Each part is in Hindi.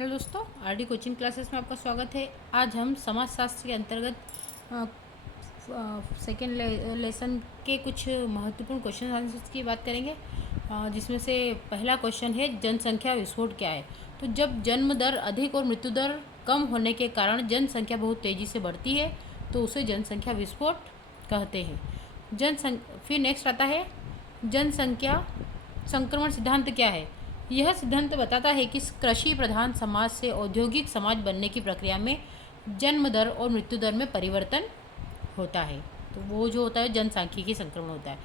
हेलो दोस्तों, आरडी कोचिंग क्लासेस में आपका स्वागत है। आज हम समाजशास्त्र के अंतर्गत सेकेंड लेसन के कुछ महत्वपूर्ण क्वेश्चन आंसर्स की बात करेंगे, जिसमें से पहला क्वेश्चन है जनसंख्या विस्फोट क्या है। तो जब जन्म दर अधिक और मृत्यु दर कम होने के कारण जनसंख्या बहुत तेज़ी से बढ़ती है तो उसे जनसंख्या विस्फोट कहते हैं। फिर नेक्स्ट आता है जनसंख्या संक्रमण सिद्धांत क्या है। यह सिद्धांत बताता है कि कृषि प्रधान समाज से औद्योगिक समाज बनने की प्रक्रिया में जन्म दर और मृत्यु दर में परिवर्तन होता है। तो वो जो होता है जनसांख्यिकी संक्रमण होता है।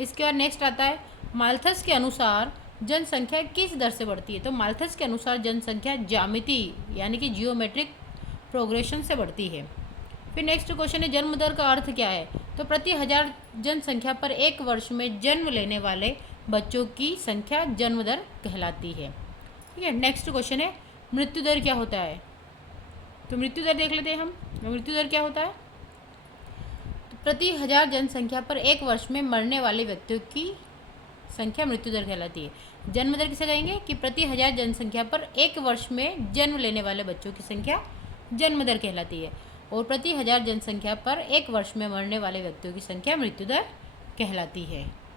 इसके बाद नेक्स्ट आता है माल्थस के अनुसार जनसंख्या किस दर से बढ़ती है। तो माल्थस के अनुसार जनसंख्या ज्यामिति यानी कि जियोमेट्रिक प्रोग्रेशन से बढ़ती है। फिर नेक्स्ट क्वेश्चन है जन्म दर का अर्थ क्या है। तो प्रति हजार जनसंख्या पर एक वर्ष में जन्म लेने वाले बच्चों की संख्या जन्म दर कहलाती है। ठीक है, नेक्स्ट क्वेश्चन है मृत्यु दर क्या होता है। तो मृत्यु दर देख लेते हैं हम। मृत्यु दर क्या होता है। तो प्रति हजार जनसंख्या पर एक वर्ष में मरने वाले व्यक्तियों की संख्या मृत्यु दर कहलाती है। जन्म दर किसे कहेंगे कि प्रति हजार जनसंख्या पर एक वर्ष में जन्म लेने वाले बच्चों की संख्या जन्म दर कहलाती है, और प्रति हजार जनसंख्या पर एक वर्ष में मरने वाले व्यक्तियों की संख्या मृत्यु दर कहलाती है।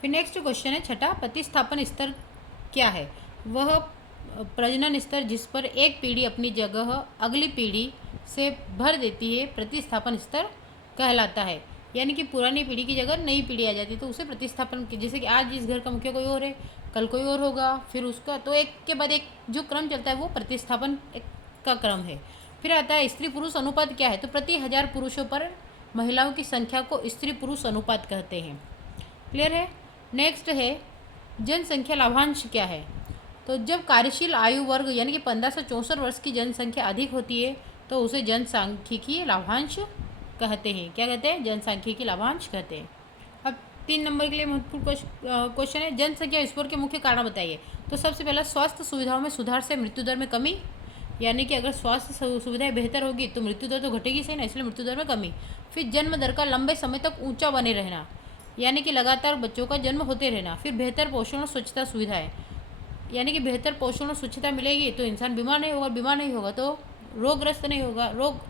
फिर नेक्स्ट क्वेश्चन है छठा प्रतिस्थापन स्तर क्या है। वह प्रजनन स्तर जिस पर एक पीढ़ी अपनी जगह अगली पीढ़ी से भर देती है प्रतिस्थापन स्तर कहलाता है। यानी कि पुरानी पीढ़ी की जगह नई पीढ़ी आ जाती है तो उसे प्रतिस्थापन, जैसे कि आज इस घर का मुखिया कोई और है, कल कोई और होगा, फिर उसका तो एक के बाद एक जो क्रम चलता है वो प्रतिस्थापन का क्रम है। फिर आता है स्त्री पुरुष अनुपात क्या है। तो प्रति हजार पुरुषों पर महिलाओं की संख्या को स्त्री पुरुष अनुपात कहते हैं। क्लियर है। नेक्स्ट है जनसंख्या लाभांश क्या है। तो जब कार्यशील आयु वर्ग यानी कि 15 से 64 वर्ष की जनसंख्या अधिक होती है तो उसे जनसांख्यिकी लाभांश कहते हैं। क्या कहते हैं? जनसांख्यिकी लाभांश कहते हैं। अब 3 नंबर के लिए महत्वपूर्ण क्वेश्चन है जनसंख्या विस्फोट के मुख्य कारण बताइए। तो सबसे पहला स्वास्थ्य सुविधाओं में सुधार से मृत्यु दर में कमी, यानी कि अगर स्वास्थ्य सुविधाएं बेहतर होगी तो मृत्यु दर तो घटेगी सही ना, इसलिए मृत्यु दर में कमी। फिर जन्म दर का लंबे समय तक ऊंचा बने रहना, यानी कि लगातार बच्चों का जन्म होते रहना। फिर बेहतर पोषण और स्वच्छता सुविधाएं, यानी कि बेहतर पोषण और स्वच्छता मिलेगी तो इंसान बीमार नहीं होगा, बीमार नहीं होगा तो रोगग्रस्त नहीं होगा, रोग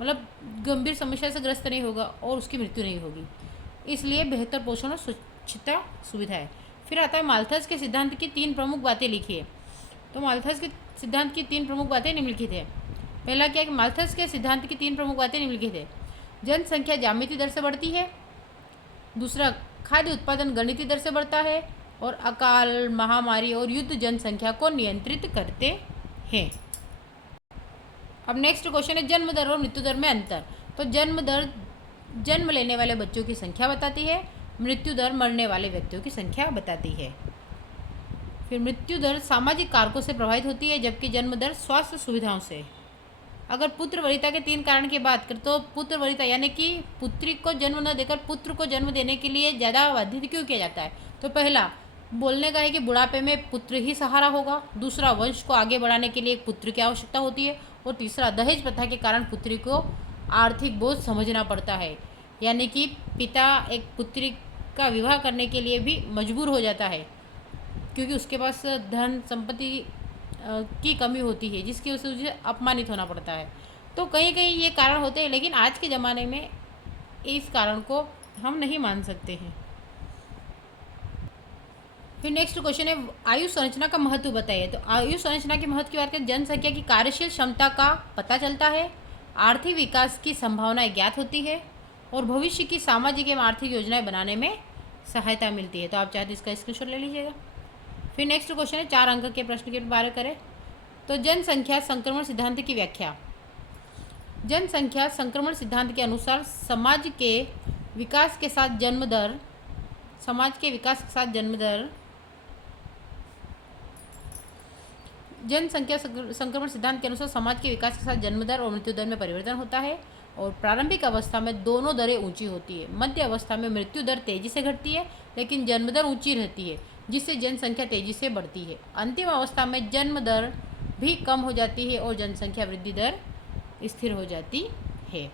मतलब गंभीर समस्या से ग्रस्त नहीं होगा और उसकी मृत्यु नहीं होगी, इसलिए बेहतर पोषण और स्वच्छता सुविधाएं। फिर आता है माल्थस के सिद्धांत की 3 प्रमुख बातें लिखिए। तो माल्थस के सिद्धांत की 3 प्रमुख बातें निम्नलिखित है। पहला क्या है कि माल्थस के सिद्धांत की 3 प्रमुख बातें निम्नलिखित है। जनसंख्या ज्यामितीय दर से बढ़ती है। दूसरा, खाद्य उत्पादन गणितीय दर से बढ़ता है। और अकाल, महामारी और युद्ध जनसंख्या को नियंत्रित करते हैं। अब नेक्स्ट क्वेश्चन है जन्म दर और मृत्यु दर में अंतर। तो जन्म दर जन्म लेने वाले बच्चों की संख्या बताती है, मृत्यु दर मरने वाले व्यक्तियों की संख्या बताती है। फिर मृत्यु दर सामाजिक कारकों से प्रभावित होती है, जबकि जन्म दर स्वास्थ्य सुविधाओं से। अगर पुत्र वरिता के 3 कारण की बात करें तो पुत्र वरिता यानी कि पुत्री को जन्म न देकर पुत्र को जन्म देने के लिए ज़्यादा बाधित क्यों किया जाता है। तो पहला बोलने का है कि बुढ़ापे में पुत्र ही सहारा होगा। दूसरा, वंश को आगे बढ़ाने के लिए एक पुत्र की आवश्यकता होती है। और तीसरा, दहेज प्रथा के कारण पुत्री को आर्थिक बोझ समझना पड़ता है, यानी कि पिता एक पुत्री का विवाह करने के लिए भी मजबूर हो जाता है क्योंकि उसके पास धन संपत्ति की कमी होती है, जिसकी वजह से उसे अपमानित होना पड़ता है। तो कहीं कहीं ये कारण होते हैं, लेकिन आज के ज़माने में इस कारण को हम नहीं मान सकते हैं। फिर नेक्स्ट क्वेश्चन है आयु संरचना का महत्व बताइए। तो आयु संरचना के महत्व की बात करें, जनसंख्या की कार्यशील क्षमता का पता चलता है, आर्थिक विकास की संभावनाएं ज्ञात होती है और भविष्य की सामाजिक एवं आर्थिक योजनाएं बनाने में सहायता मिलती है। तो आप चाहे तो इसका स्क्रीनशॉट ले लीजिएगा। फिर नेक्स्ट क्वेश्चन है 4 अंक के प्रश्न के बारे करें। तो जनसंख्या संक्रमण सिद्धांत की व्याख्या। जनसंख्या संक्रमण सिद्धांत के अनुसार समाज के विकास के साथ जन्म दर जनसंख्या संक्रमण सिद्धांत के अनुसार समाज के विकास के साथ जन्म दर और मृत्यु दर में परिवर्तन होता है और प्रारंभिक अवस्था में दोनों दरें ऊंची होती है। मध्य अवस्था में मृत्यु दर तेजी से घटती है लेकिन जन्म दर ऊंची रहती है, जिससे जनसंख्या तेजी से बढ़ती है। अंतिम अवस्था में जन्म दर भी कम हो जाती है और जनसंख्या वृद्धि दर स्थिर हो जाती है।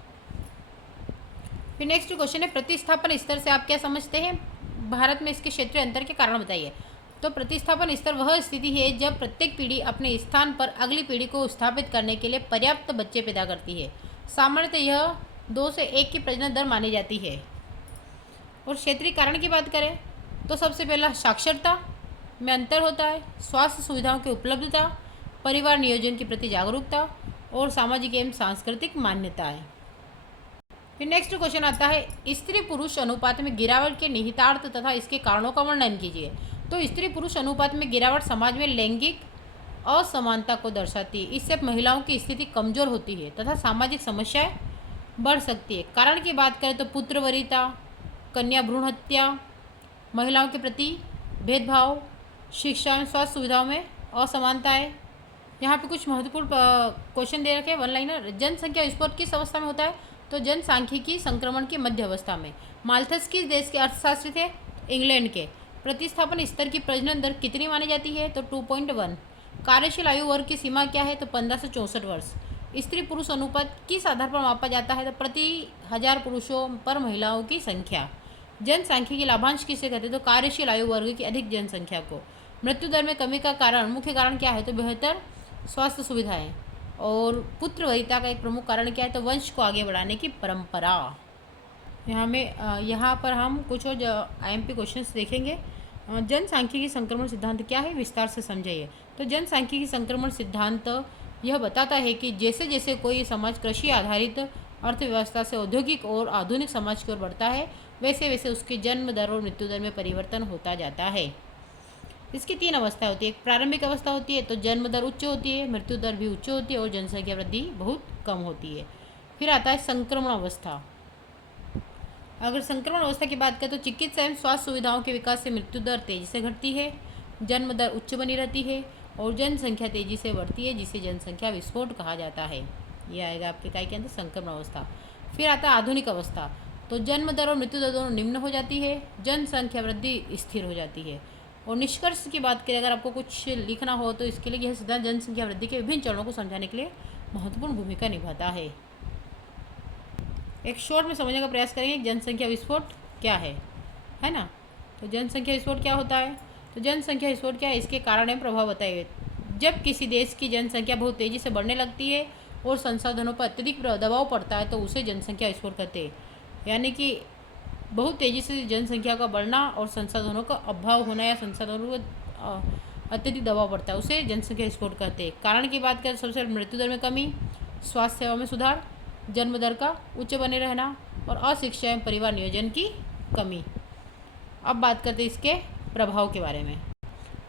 फिर नेक्स्ट क्वेश्चन है प्रतिस्थापन स्तर से आप क्या समझते हैं। भारत में इसके क्षेत्रीय अंतर के कारण बताइए। तो प्रतिस्थापन स्तर वह स्थिति है जब प्रत्येक पीढ़ी अपने स्थान पर अगली पीढ़ी को स्थापित करने के लिए पर्याप्त बच्चे पैदा करती है। सामान्यतः यह 2 से 1 की प्रजनन दर मानी जाती है। और क्षेत्रीय कारण की बात करें तो सबसे पहला साक्षरता में अंतर होता है, स्वास्थ्य सुविधाओं की उपलब्धता, परिवार नियोजन के प्रति जागरूकता और सामाजिक एवं सांस्कृतिक मान्यताएं। फिर नेक्स्ट क्वेश्चन आता है स्त्री पुरुष अनुपात में गिरावट के निहितार्थ तथा इसके कारणों का वर्णन कीजिए। तो स्त्री पुरुष अनुपात में गिरावट समाज में लैंगिक असमानता को दर्शाती है। इससे महिलाओं की स्थिति कमजोर होती है तथा सामाजिक समस्याएं बढ़ सकती है। कारण की बात करें तो पुत्र वरीयता, कन्या भ्रूण हत्या, महिलाओं के प्रति भेदभाव, शिक्षा एवं स्वास्थ्य सुविधाओं में असमानताएं। यहाँ पे कुछ महत्वपूर्ण क्वेश्चन दे रखे हैं वन लाइनर। जनसंख्या विस्फोट किस अवस्था में होता है? तो जनसांख्यिकी संक्रमण की मध्य अवस्था में। माल्थस किस देश के अर्थशास्त्री थे? इंग्लैंड के। प्रतिस्थापन स्तर की प्रजनन दर कितनी मानी जाती है? तो 2.1। कार्यशील आयु वर्ग की सीमा क्या है? तो 15 से 64 वर्ष। स्त्री पुरुष अनुपात किस आधार पर मापा जाता है? तो प्रति 1000 पुरुषों पर महिलाओं की संख्या। जनसांख्यिकी लाभांश किसे कहते हैं? तो कार्यशील आयु वर्ग की अधिक जनसंख्या को। मृत्यु दर में कमी का कारण, मुख्य कारण क्या है? तो बेहतर स्वास्थ्य सुविधाएं। और पुत्र वरीयता का एक प्रमुख कारण क्या है? तो वंश को आगे बढ़ाने की परंपरा। यहाँ पर हम कुछ और IMP क्वेश्चंस देखेंगे। जनसांख्यिकी संक्रमण सिद्धांत क्या है? विस्तार से समझिए। तो जनसांख्यिकी संक्रमण सिद्धांत यह बताता है कि जैसे जैसे कोई समाज कृषि आधारित अर्थव्यवस्था से औद्योगिक और आधुनिक समाज की ओर बढ़ता है, वैसे वैसे उसकी जन्म दर और मृत्यु दर में परिवर्तन होता जाता है। इसकी 3 अवस्थाएं होती है। एक प्रारंभिक अवस्था होती है, तो जन्म दर उच्च होती है, मृत्यु दर भी उच्च होती है और जनसंख्या वृद्धि बहुत कम होती है। फिर आता है संक्रमण अवस्था। अगर संक्रमण अवस्था की बात करें तो चिकित्सा एवं स्वास्थ्य सुविधाओं के विकास से मृत्यु दर तेजी से घटती है, जन्म दर उच्च बनी रहती है और जनसंख्या तेजी से बढ़ती है, जिसे जनसंख्या विस्फोट कहा जाता है। ये आएगा आपके काय के अंदर संक्रमण अवस्था। फिर आता है आधुनिक अवस्था। तो जन्म दर और मृत्यु दर दोनों निम्न हो जाती है, जनसंख्या वृद्धि स्थिर हो जाती है। और निष्कर्ष की बात करें, अगर आपको कुछ लिखना हो तो इसके लिए यह सिद्धांत जनसंख्या वृद्धि के विभिन्न चरणों को समझाने के लिए महत्वपूर्ण भूमिका निभाता है। एक शॉर्ट में समझने का प्रयास करेंगे जनसंख्या विस्फोट क्या है ना। तो जनसंख्या विस्फोट क्या होता है? तो जनसंख्या विस्फोट क्या है, इसके कारण एवं प्रभाव बताइए। जब किसी देश की जनसंख्या बहुत तेज़ी से बढ़ने लगती है और संसाधनों पर अत्यधिक दबाव पड़ता है तो उसे जनसंख्या विस्फोट कहते हैं। यानी कि बहुत तेज़ी से जनसंख्या का बढ़ना और संसाधनों का अभाव होना या संसाधनों का अत्यधिक दबाव पड़ता है, उसे जनसंख्या विस्फोट कहते हैं। कारण की बात करें, सबसे मृत्यु दर में कमी, स्वास्थ्य सेवा में सुधार, जन्म दर का उच्च बने रहना और अशिक्षा एवं परिवार नियोजन की कमी। अब बात करते हैं इसके प्रभाव के बारे में।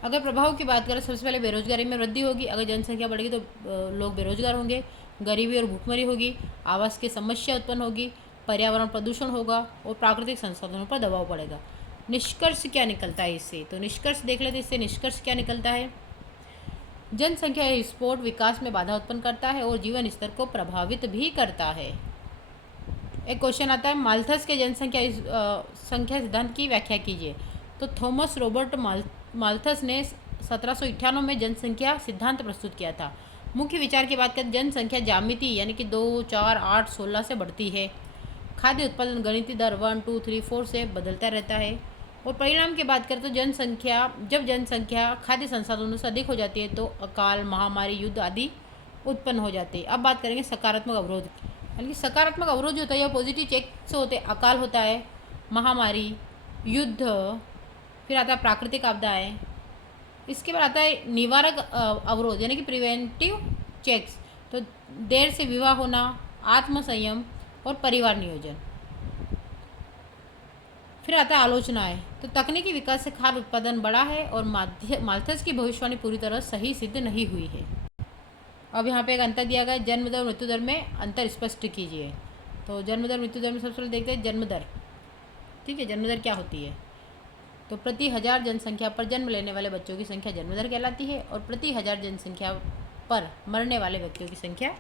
अगर प्रभाव की बात करें, सबसे पहले बेरोजगारी में वृद्धि होगी। अगर जनसंख्या बढ़ेगी तो लोग बेरोजगार होंगे, गरीबी और भूखमरी होगी, आवास की समस्या उत्पन्न होगी, पर्यावरण प्रदूषण होगा और प्राकृतिक संसाधनों पर दबाव पड़ेगा। निष्कर्ष क्या निकलता है इससे? तो निष्कर्ष देख लेते हैं। इससे निष्कर्ष क्या निकलता है? जनसंख्या विस्फोट विकास में बाधा उत्पन्न करता है और जीवन स्तर को प्रभावित भी करता है। एक क्वेश्चन आता है, माल्थस के संख्या सिद्धांत की व्याख्या कीजिए। तो थॉमस रॉबर्ट माल्थस ने 1798 में जनसंख्या सिद्धांत प्रस्तुत किया था। मुख्य विचार की बात करें, जनसंख्या ज्यामिति यानी कि 2, 4, 8, 16 से बढ़ती है। खाद्य उत्पादन गणितीय दर 1, 2, 3, 4 से बदलता रहता है। और परिणाम की बात करें तो जब जनसंख्या खाद्य संसाधनों से अधिक हो जाती है तो अकाल, महामारी, युद्ध आदि उत्पन्न हो जाते हैं। अब बात करेंगे सकारात्मक अवरोध। यानी कि सकारात्मक अवरोध जो होता है यह पॉजिटिव चेक से होते हैं। अकाल होता है, महामारी, युद्ध, फिर आता है प्राकृतिक आपदाएँ। इसके बाद आता है निवारक अवरोध यानी कि प्रिवेंटिव चेक्स। तो देर से विवाह होना, आत्मसंयम और परिवार नियोजन। फिर आता है आलोचनाएं। तो तकनीकी विकास से खाद्य उत्पादन बढ़ा है और माल्थस की भविष्यवाणी पूरी तरह सही सिद्ध नहीं हुई है। अब यहाँ पे एक अंतर दिया गया है, जन्म दर और मृत्यु दर में अंतर स्पष्ट कीजिए। तो जन्म दर मृत्यु दर में सबसे पहले देखते हैं जन्म दर। ठीक है, जन्म दर क्या होती है? तो प्रति 1000 जनसंख्या पर जन्म लेने वाले बच्चों की संख्या जन्म दर कहलाती है और प्रति 1000 जनसंख्या पर मरने वाले व्यक्तियों की संख्या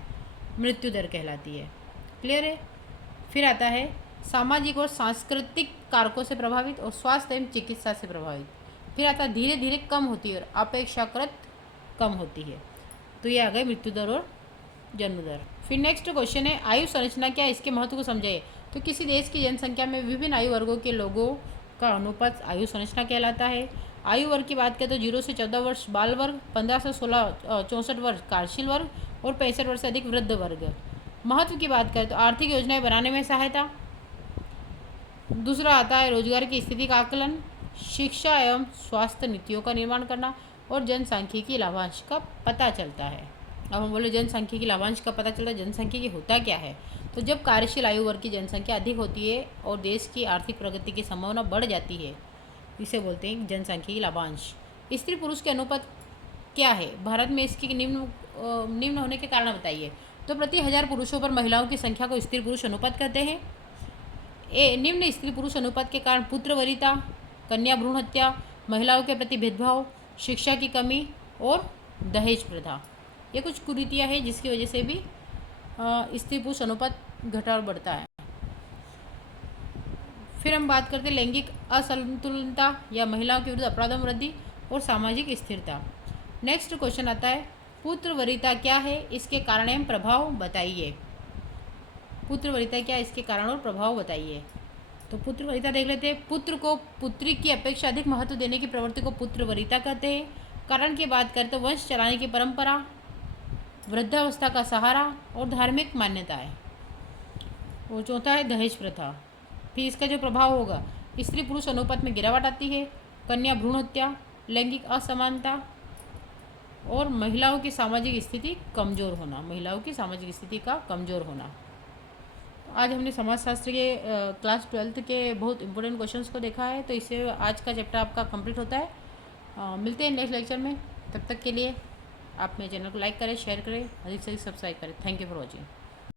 मृत्यु दर कहलाती है। क्लियर है? फिर आता है सामाजिक और सांस्कृतिक कारकों से प्रभावित और स्वास्थ्य एवं चिकित्सा से प्रभावित। फिर आता है धीरे धीरे कम होती है और अपेक्षाकृत कम होती है। तो ये आ गए मृत्यु दर और जन्म दर। फिर नेक्स्ट क्वेश्चन है, आयु संरचना क्या है, इसके महत्व को समझाइए। तो किसी देश की जनसंख्या में विभिन्न आयु वर्गों के लोगों का अनुपात आयु संरचना कहलाता है। आयु वर्ग की बात करें तो 0 से 14 वर्ष बाल वर्ग, 15 से 64 वर्ष कार्यशील वर्ग और 65 वर्ष से अधिक वृद्ध वर्ग। महत्व की बात करें तो आर्थिक योजनाएं बनाने में सहायता। दूसरा आता है रोजगार की स्थिति का आकलन, शिक्षा एवं स्वास्थ्य नीतियों का निर्माण करना और जनसांख्यिकी लाभांश का पता चलता है। अब हम बोले जनसांख्यिकी लाभांश का पता चलता है, जनसांख्यिकी होता क्या है? तो जब कार्यशील आयु वर्ग की जनसंख्या अधिक होती है और देश की आर्थिक प्रगति की संभावना बढ़ जाती है, इसे बोलते हैं जनसांख्यिकी लाभांश। स्त्री पुरुष के अनुपात क्या है भारत में, इसकी निम्न होने के कारण बताइए। तो प्रति 1000 पुरुषों पर महिलाओं की संख्या को स्त्री पुरुष अनुपात कहते हैं। निम्न स्त्री पुरुष अनुपात के कारण पुत्र वरीयता, कन्या भ्रूण हत्या, महिलाओं के प्रति भेदभाव, शिक्षा की कमी और दहेज प्रथा, ये कुछ कुरीतियाँ हैं जिसकी वजह से भी स्त्री पुरुष अनुपात घटा और बढ़ता है। फिर हम बात करते हैं लैंगिक असंतुलनता या महिलाओं के विरुद्ध अपराधों में वृद्धि और सामाजिक स्थिरता। नेक्स्ट क्वेश्चन आता है पुत्र वरीयता क्या है, इसके कारण एवं प्रभाव बताइए। पुत्र वरीयता क्या है, इसके कारण और प्रभाव बताइए। तो पुत्र वरीयता देख लेते हैं। पुत्र को पुत्री की अपेक्षा अधिक महत्व देने की प्रवृत्ति को पुत्र वरीयता कहते हैं। कारण की बात करें तो वंश चलाने की परंपरा, वृद्धावस्था का सहारा और धार्मिक मान्यताएं। और चौथा है दहेज प्रथा। फिर इसका जो प्रभाव होगा, स्त्री पुरुष अनुपात में गिरावट आती है, कन्या भ्रूण हत्या, लैंगिक असमानता और महिलाओं की सामाजिक स्थिति कमज़ोर होना, महिलाओं की सामाजिक स्थिति का कमज़ोर होना। आज हमने समाजशास्त्र के क्लास 12th के बहुत इंपॉर्टेंट क्वेश्चंस को देखा है। तो इससे आज का चैप्टर आपका कंप्लीट होता है। मिलते हैं नेक्स्ट लेक्चर में। तब तक के लिए आप मेरे चैनल को लाइक करें, शेयर करें, अधिक से अधिक सब्सक्राइब करें। Thank you for watching.